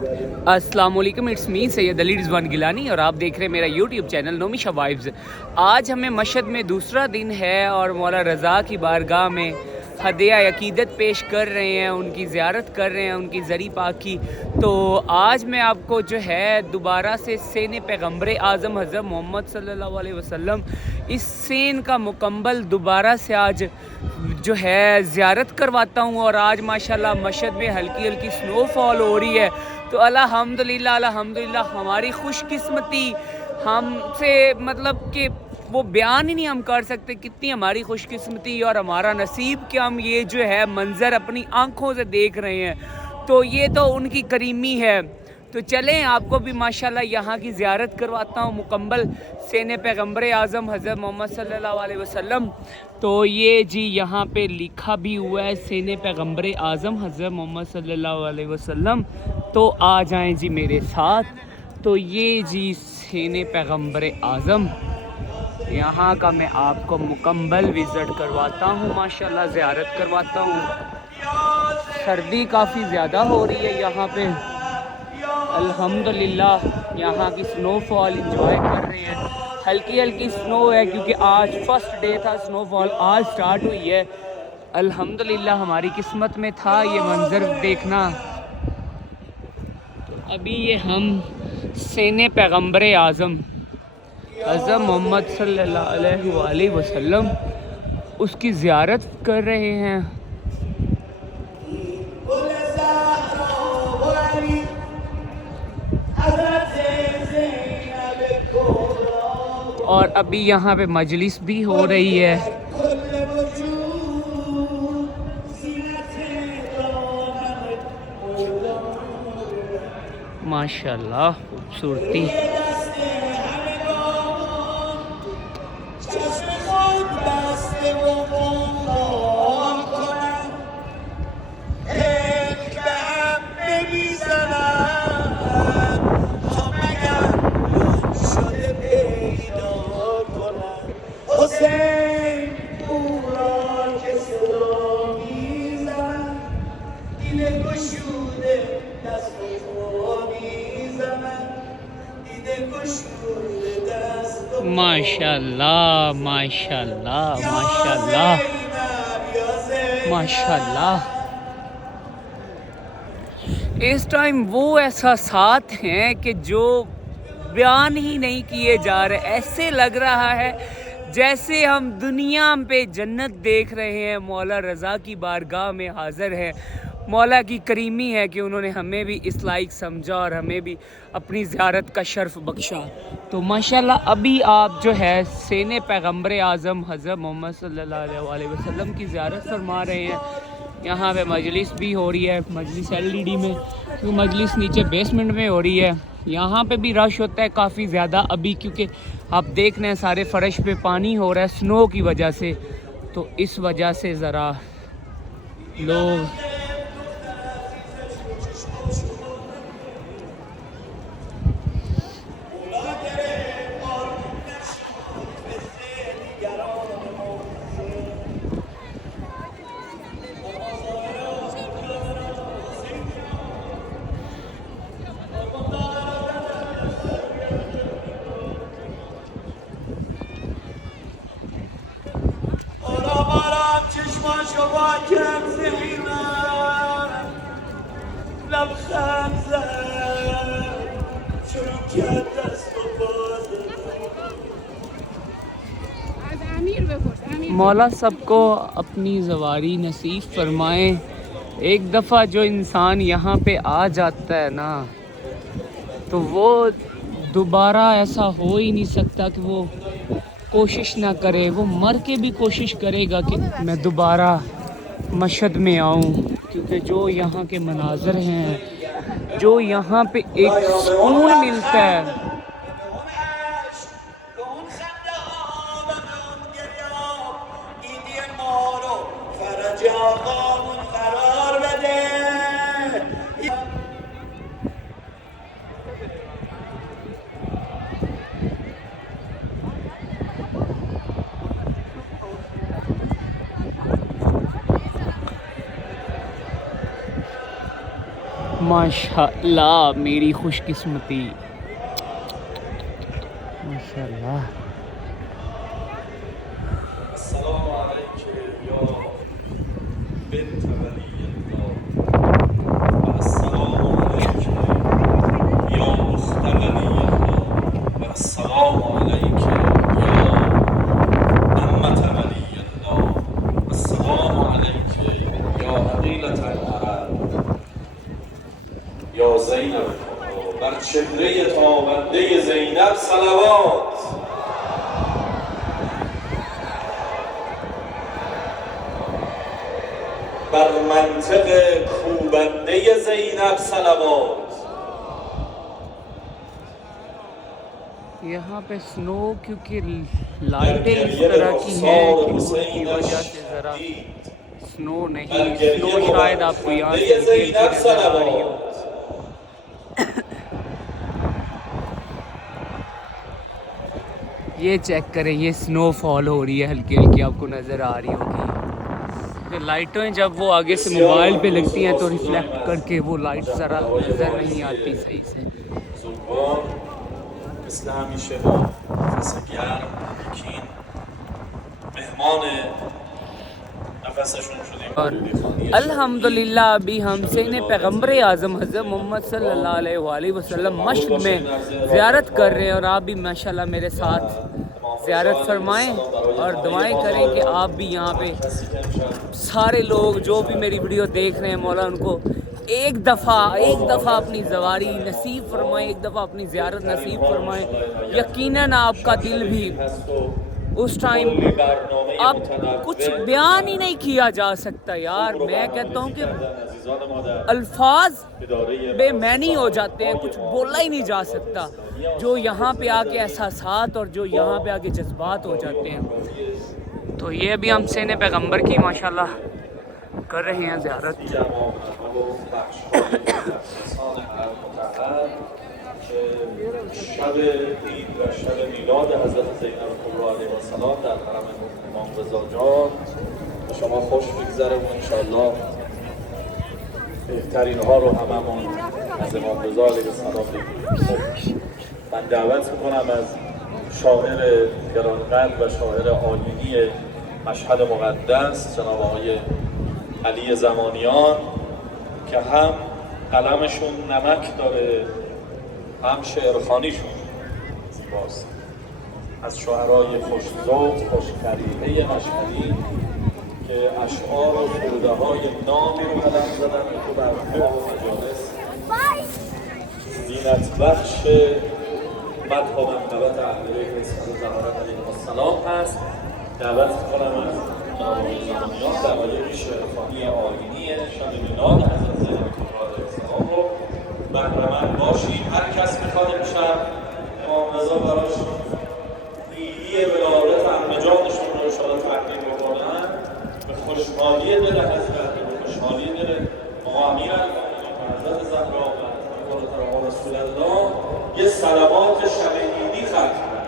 अस्सलाम वालेकुम, it's me Syed अली रिजवान गिलानी और आप देख रहे हैं मेरा यूट्यूब चैनल नोमिशा वाइब्स। आज हमें मशहद में दूसरा दिन है और मौला रज़ा की बारगाह में हदिया अकीदत पेश कर रहे हैं, उनकी ज़ियारत कर रहे हैं, उनकी ज़री पाक की। तो आज मैं आपको जो है दोबारा से सेने पैगम्बर आज़म हज़रत मोहम्मद सल्लल्लाहु अलैहि वसल्लम इस सेन का मुकम्मल दोबारा से आज जो है ज़ियारत करवाता हूँ। और आज माशाल्लाह मशहद में हल्की हल्की स्नोफॉल हो रही है। तो अल्हम्दुलिल्लाह अल्हम्दुलिल्लाह हमारी खुशकिस्मती हमसे मतलब कि वो बयान ही नहीं हम कर सकते कितनी हमारी खुशकिस्मती और हमारा नसीब कि हम ये जो है मंज़र अपनी आँखों से देख रहे हैं। तो ये तो उनकी करीमी है। तो चलें आपको भी माशाल्लाह यहाँ की ज़ियारत करवाता हूँ मुकम्मल सेने पैगम्बर आज़म हज़रत मोहम्मद सल्लल्लाहु अलैहि वसल्लम। तो ये जी यहाँ पे लिखा भी हुआ है सेने पैगम्बर आज़म हज़रत मोहम्मद सल्लल्लाहु अलैहि वसल्लम। तो आ जाएं जी मेरे साथ। तो ये जी सेने पैगम्बर आज़म, यहाँ का मैं आपको मुकम्मल विज़िट करवाता हूँ, माशाल्लाह ज़ियारत करवाता हूँ। सर्दी काफ़ी ज़्यादा हो रही है यहाँ पे, अल्हम्दुलिल्लाह यहाँ की स्नोफॉल इंजॉय कर रहे हैं। हल्की हल्की स्नो है क्योंकि आज फर्स्ट डे था, स्नोफॉल आज स्टार्ट हुई है। अल्हम्दुलिल्लाह हमारी किस्मत में था ये मंज़र देखना। अभी ये हम सेने पैगम्बर आज़म हज़रत मोहम्मद सल्लल्लाहु अलैहि वसल्लम उसकी ज़ियारत कर रहे हैं। और अभी यहाँ पे मजलिस भी हो रही है। माशाल्लाह खूबसूरती। माशाल्लाह माशाल्लाह माशाल्लाह माशाल्लाह। इस टाइम वो एहसासात हैं कि जो बयान ही नहीं किए जा रहे। ऐसे लग रहा है जैसे हम दुनिया पे जन्नत देख रहे हैं, मौला रज़ा की बारगाह में हाज़िर है। मौला की करीमी है कि उन्होंने हमें भी इस लायक समझा और हमें भी अपनी ज़ियारत का शर्फ बख्शा। तो माशाल्लाह अभी आप जो है सेने पैगम्बर आज़म हज़रत मोहम्मद सल्लल्लाहु अलैहि वसल्लम की ज़ियारत फरमा रहे हैं। यहाँ पे मजलिस भी हो रही है, मजलिस LED में, तो मजलिस नीचे बेसमेंट में हो रही है। यहाँ पे भी रश होता है काफ़ी ज़्यादा अभी, क्योंकि आप देख रहे हैं सारे फर्श पे पानी हो रहा है स्नो की वजह से। तो इस वजह से ज़रा लोग मौला सबको अपनी ज़वारी नसीब फरमाए। एक दफ़ा जो इंसान यहाँ पे आ जाता है ना, तो वो दोबारा ऐसा हो ही नहीं सकता कि वो कोशिश ना करे। वो मर के भी कोशिश करेगा कि मैं दोबारा मशहद में आऊँ, क्योंकि जो यहाँ के मनाज़र हैं, जो यहाँ पे एक सुकून मिलता है। माशाल्लाह मेरी खुशकिस्मती, माशाल्लाह। یا زینب بر چهره تابنده زینب صلوات. بر منطق کوبنده زینب صلوات. यहाँ पे स्नो क्योंकि लाइटें इस तरह की हैं कि उसकी वजह से ज़रा स्नो नहीं, स्नो शायद आपको यहाँ से निकलती नजर आ रही हो। ये चेक करें, ये स्नो फॉल हो रही है हल्की हल्की, आपको नज़र आ रही होगी। तो लाइटें जब वो आगे से मोबाइल पे लगती हैं तो रिफ्लेक्ट करके वो लाइट ज़रा नज़र नहीं आती सही से। مثل همیشه با نفس گرم یکین مهمان नफसशुन और अल्हम्दुलिल्लाह अभी हमसे ने पैगम्बर आज़म हज़रत मोहम्मद सल्लल्लाहु अलैहि वसल्लम मस्जिद में ज़ियारत कर रहे हैं। और आप भी माशाल्लाह मेरे साथ ज़ियारत फरमाएं और दुआएं करें कि आप भी यहाँ पे सारे लोग जो भी मेरी वीडियो देख रहे हैं मौला उनको एक दफ़ा अपनी ज़वारी नसीब फरमाएं, एक दफ़ा अपनी ज़ियारत नसीब फरमाएं। यकीनन आपका दिल भी उस टाइम अब कुछ बयान ही नहीं किया जा सकता यार। मैं कहता हूँ कि अल्फाज बेमैनी हो जाते हैं, कुछ बोला ही नहीं जा सकता। जो यहाँ पे आके एहसासात और जो यहाँ पे आके जज्बात हो जाते हैं। तो ये अभी हम सेने पैगंबर की माशाल्लाह कर रहे हैं ज़ियारत। شب عید و شب میلاد حضرت زینب کبری علیه السلام در حرم امام رضا جان به شما خوش بگذره و انشاءالله بهترین ها رو هممون از امام رضا علیه السلام بگیریم. من دعوت میکنم از شاعر گرانقدر و شاعر آیینی مشهد مقدس جناب آقای علی زمانیان که هم قلمشون نمک داره هم شعرخوانیشون زیباست، از شاعرای خوش‌ذوق، خوش‌طریقه مشهدی که اشعار و سروده‌های نامی رو قلم زدن تو برنامه‌ها و مجالس زینت بخش مدح و منقبت اهل بیت رسول طهارت علیهم السلام هست. دعوت می‌کنم از جناب آقای زمانیان دقایقی شعرخوانی آیینی شب میلاد حضرت زینب کبری علیه السلام رو بهره‌مند باشید. هر کس میخواد امشب امام رضا براش دیدی ولادت عمه جانشون رو انشاءالله تحقیق بکنن به خوشحالی دل حضرت، به خوشحالی دل آقا امیرالمومنین حضرت زهرا و بالاتر آقا رسول الله یه صلوات شب عیدی خلق کنن.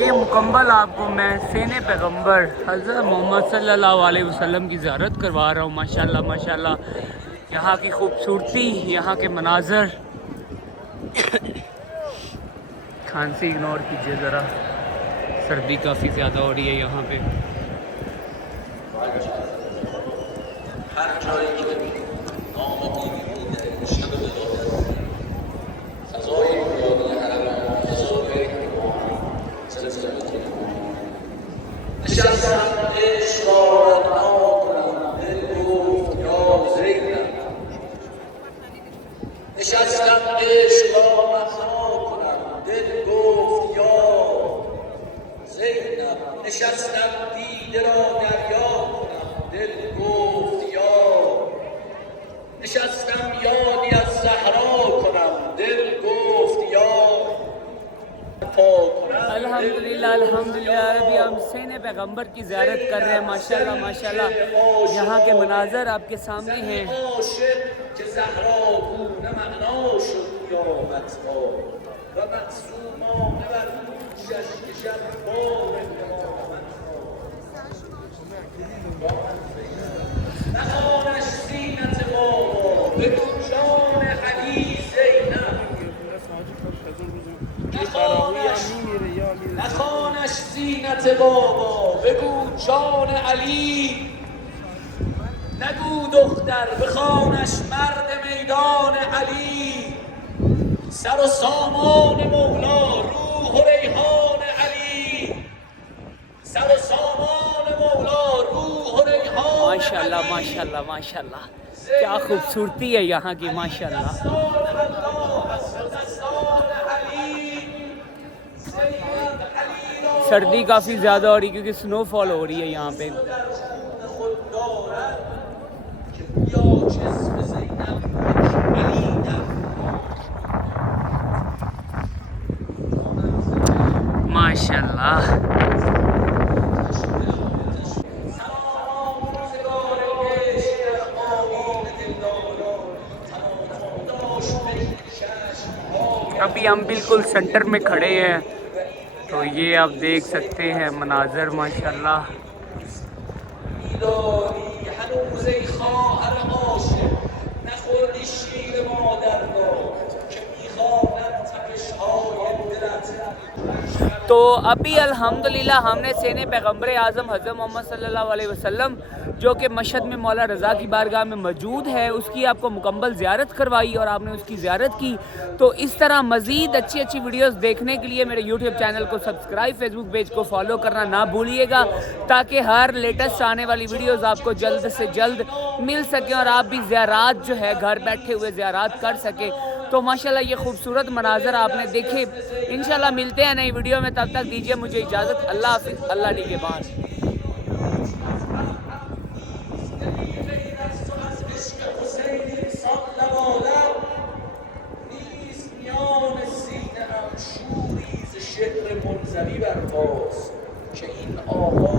ये मुकम्मल आपको मैं सेने पैगंबर हज़रत मोहम्मद सल्लल्लाहु अलैहि वसल्लम की ज़ियारत करवा रहा हूँ। माशाल्लाह माशाल्लाह यहाँ की खूबसूरती, यहाँ के मनाजर। खांसी इग्नोर कीजिए ज़रा, सर्दी काफ़ी ज़्यादा हो रही है यहाँ पे। نشستم دیده را دریا کنم دل گفت یا نشستم یادی از زهرا کنم دل گفت یا अल्हम्दुलिल्लाह अल्हम्दुलिल्लाह। अभी हम सीने पैगंबर की ज़ियारत कर रहे हैं। माशाल्लाह माशाल्लाह, यहाँ के मनाजर आपके सामने हैं। نخوانش زینت بابا بگو جان علی نگو دختر بخوانش مرد میدان علی سر و سامان مولا روح و ریحان علی سر و سامان مولا روح و ریحان माशाल्लाह माशाल्लाह माशाल्लाह, क्या खूबसूरती है यहाँ की माशाल्लाह। सर्दी काफ़ी ज़्यादा हो रही क्योंकि स्नोफॉल हो रही है यहाँ पे। माशाल्लाह अभी हम बिल्कुल सेंटर में खड़े हैं, तो ये आप देख सकते हैं मनाजर माशाल्लाह। तो अभी अल्हम्दुलिल्लाह हमने सेने पैगम्बर आज़म हज़रत मोहम्मद सल्लल्लाहु अलैहि वसल्लम जो कि मशहद में मौला रज़ा की बारगाह में मौजूद है उसकी आपको मुकम्मल ज़ियारत करवाई और आपने उसकी ज़ियारत की। तो इस तरह मज़ीद अच्छी अच्छी वीडियोस देखने के लिए मेरे यूट्यूब चैनल को सब्सक्राइब, फेसबुक पेज को फॉलो करना ना भूलिएगा ताकि हर लेटेस्ट आने वाली वीडियोज़ आपको जल्द से जल्द मिल सकें और आप भी ज़ियारत जो है घर बैठे हुए ज़ियारत कर सकें। तो माशाल्लाह ये खूबसूरत मनाजर आपने देखे। इंशाल्लाह मिलते हैं नई वीडियो में, तब तक दीजिए मुझे इजाज़त। अल्लाह हाफ़िज़, अल्लाह निगहबान। شعر منزوی برخاست که این آواز